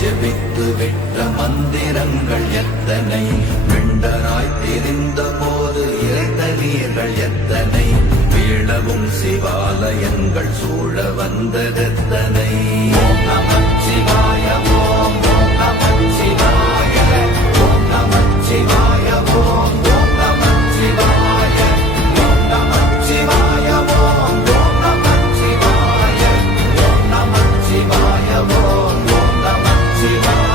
ஜெபித்து விட்ட மந்திரங்கள் எத்தனை, விண்டராய் தெரிந்த போது இறைத்த நீர்கள் எத்தனை, வீழவும் சிவாலயங்கள் சூழ வந்ததெத்தனை. ஓம் நமச்சிவாய ஓம் ஓம் நமச்சிவாய ஓம் நமச்சிவாய ஓம் ஓம் நமச்சிவாய ஓம் நமச்சிவாய ஓம் ஓம் நமச்சிவாய ஓம் நமச்சிவாய ஓம் ஓம் நமச்சிவாய.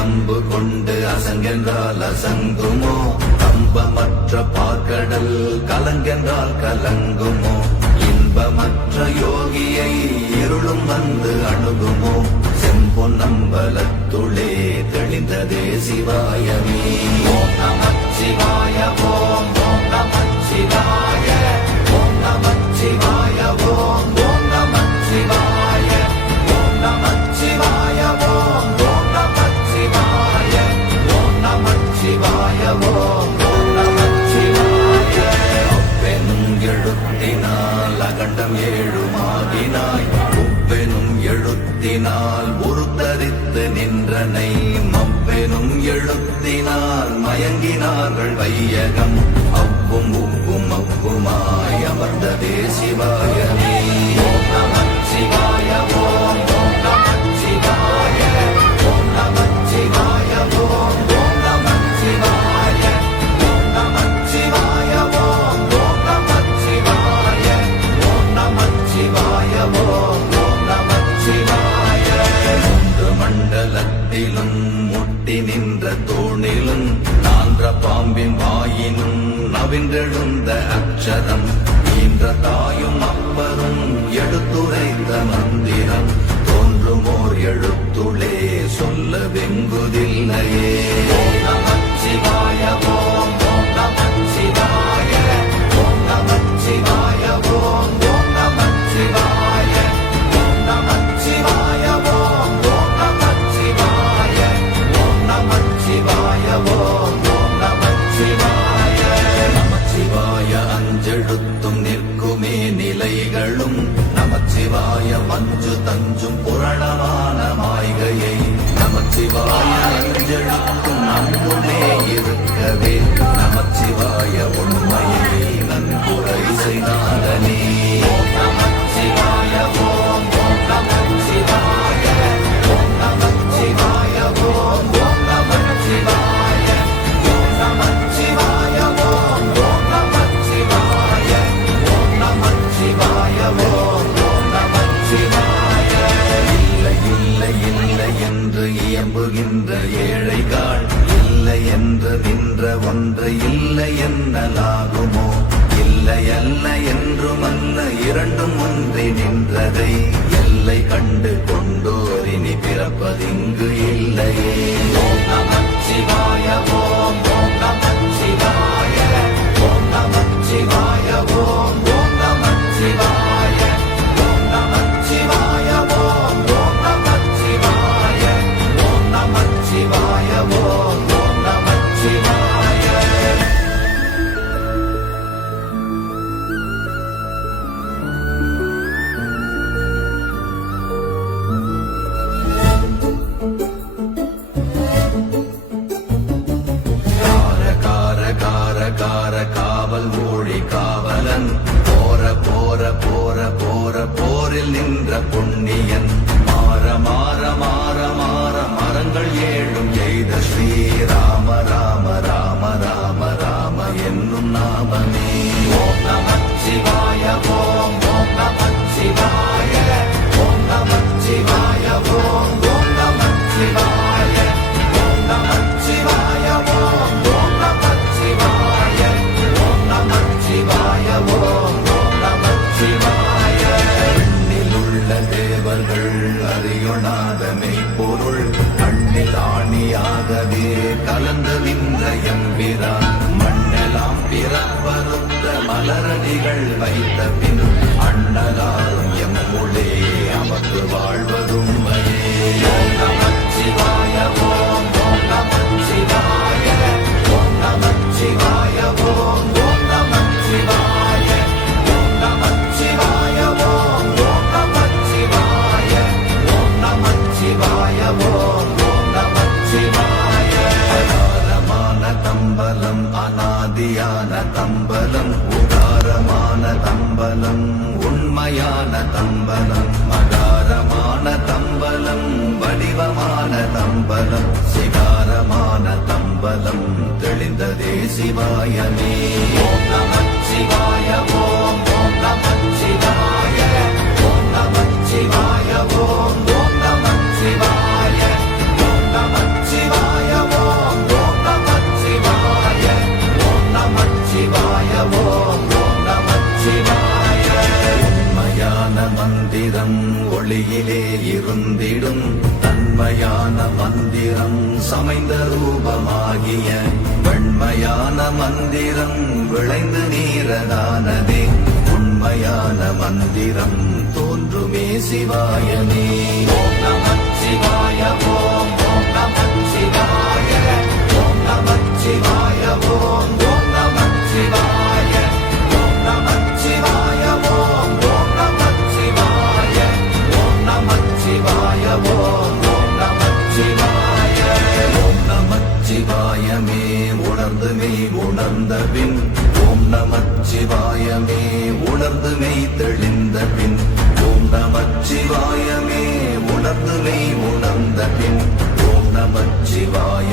அம்பு கொண்டு அசங்கென்றால் அசங்குமோ, கம்பமற்ற பார்க்கடல் கலங்கென்றால் கலங்குமோ, இன்பமற்ற யோகியை இருளும் வந்து அணுகுமோ, செம்பொன்னம்பலத்துளே தெளிந்ததே சிவாயமே. ஓம் நமச்சிவாய ஓம் ஓம் நமச்சிவாய ஓம் நமச்சிவாய ஓம் ஓம் நமச்சிவாய ஓம் நமச்சிவாய ஓம் ஓம் நமச்சிவாய ஓம் நமச்சிவாய ஓம் ஓம் நமச்சிவாய. அப்பெனும் எழுத்தினால் அகண்டம் ஏழுமாகினாய், உப்பெனும் எழுத்தினால் உருத்தரித்து நின்றனை, மப்பெனும் எழுத்தினால் மயங்கினார்கள் வையகம், அவ்வும் உப்பும் அவ்வுமாய் அமர்ந்ததே சிவாயமே. ஓம் நமச்சிவாய ஓம் ஓம் நமச்சிவாய ஓம் நமச்சிவாய ஓம் ஓம் நமச்சிவாய ஓம் நமச்சிவாய ஓம் ஓம் நமச்சிவாய ஓம் நமச்சிவாய ஓம் ஓம் நமச்சிவாய. மூன்று மண்டலத்திலும் முட்டி நின்ற தூணிலும் நான்ற பாம்பின் வாயினும் நவின்றெழுந்த அக்ஷரம், ஈன்ற தாயும் அப்பரும் எடுத்துரைத்த மந்திரம், தோன்றுமோர் எழுத்துளே சொல்ல வெங்குதில்லையே. ஓம் நமச்சிவாய ஓம் ஓம் நமச்சிவாய ஓம் நமச்சிவாய ஓம் ஓம் நமச்சிவாய ஓம் நமச்சிவாய ஓம் ஓம் நமச்சிவாய ஓம் நமச்சிவாய ஓம் ஓம் நமச்சிவாய. நமச்சிவாய அஞ்செழுத்தும் நிற்குமே நிலைகளும், நமச்சிவாய மஞ்சு தஞ்சும் புரணமான மாய்கையை, நமச்சிவாய அஞ்செழுத்தும் நம்புமே இருக்கவே, நமச்சிவாய உண்மையை நன்குரை செய்தாதனே. ஓம் நமச்சிவாய ஓம் ஓம் நமச்சிவாய ஓம் நமச்சிவாய ஓம் ஓம் நமச்சிவாய ஓம் நமச்சிவாய ஓம் ஓம் நமச்சிவாய ஓம் நமச்சிவாய ஓம் ஓம் நமச்சிவாய. இல்லை இல்லை இல்லை என்று இயம்புகின்ற ஏழைகள், இல்லை என்று நின்ற ஒன்று இல்லை என்னலாகுமோ, இல்லை அல்ல என்றுமல்ல இரண்டும் ஒன்றி நின்றதை, எல்லை கண்டு கொண்டோரினி பிறப்பதிங்கு இல்லையே. ஓம் நமச்சிவாய ஓம் ஓம் நமச்சிவாய ஓம் நமச்சிவாய ஓம் ஓம் நமச்சிவாய ஓம் நமச்சிவாய ஓம் ஓம் நமச்சிவாய ஓம் நமச்சிவாய ஓம் ஓம் நமச்சிவாய. காவல் மொழி காவலன், போற போற போற போற போரில் நின்ற புண்ணியன், மாற மாற மாற மாற மரங்கள் ஏழும் எய்த ஸ்ரீ மண்ணாகவே கலந்து நின்ற எம்பிரான் மண்ணெல்லாம் பிறப்பறுத்த மலரடிகள் வைத்த பின் அண்ணலாரும் எம்முளே அமர்ந்து வாழ்வதும் ஓம் நமச்சிவாய ஓம் ஓம் நமச்சிவாய ஓம் நமச்சிவாய ஓம் ஓம் நமச்சிவாய ஓம் நமச்சிவாய ஓம் ஓம் நமச்சிவாய ஓம் நமச்சிவாய ஓம் ஓம் நமச்சிவாய அகாரமான தம்பலம் அநாதியான தம்பலம் உகாரமான தம்பலம் உண்மையான தம்பலம் மகாரமான தம்பலம் வடிவமான தம்பலம் சிகாரமான தம்பலம் தெளிந்ததே சிவாயமே ஓம் நமச்சிவாய ஓம் ஓம் நமச்சிவாய ஓம் நமச்சிவாய ஓம் ஓம் நமச்சிவாய ஓம் நமச்சிவாய ஓம் ஓம் நமச்சிவாய ஓம் நமச்சிவாய ஓம் ஓம் நமச்சிவாய உண்மையான மந்திரம் ஒளியிலே இருந்திடும் தன்மையான மந்திரம் சமைந்த ரூபமாகிய வெண்மையான மந்திரம் விளைந்து நீரதானதே உண்மையான மந்திரம் தோன்றுமே சிவாயமே ஓம் நமச்சிவாய ஓம் ஓம் நமச்சிவாய ஓம் நமச்சிவாய ஓம் ஓம் நமச்சிவாய ஓம் நமச்சிவாய ஓம் ஓம் நமச்சிவாய ஓம் நமச்சிவாய ஓம் ஓம் நமச்சிவாய ஓம் நமச்சிவாயமே உணர்ந்துமே உணர்ந்த பின் ஓம் நமச்சிவாயமே உணர்ந்துமே தெளிந்த பின் ஓம் நமச்சிவாயமே உணர்ந்துமே உணர்ந்த பின் ஓம் நமச்சிவாய